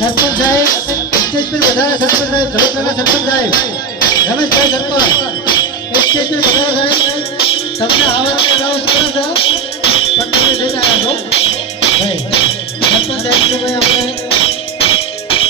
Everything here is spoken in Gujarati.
સરપંચ સાહેબ સ્ટેજ પર વધારે સરપંચ સાહેબ જલોટાના સરપંચ સાહેબ રમેશભાઈ સરપંચ સ્ટેજ પર વધારે સાહેબ તમને આવવાનું અનાઉન્સ કરો છો પણ તમે જઈને આવ્યા છો સરપંચ સાહેબ ભાઈ આપણે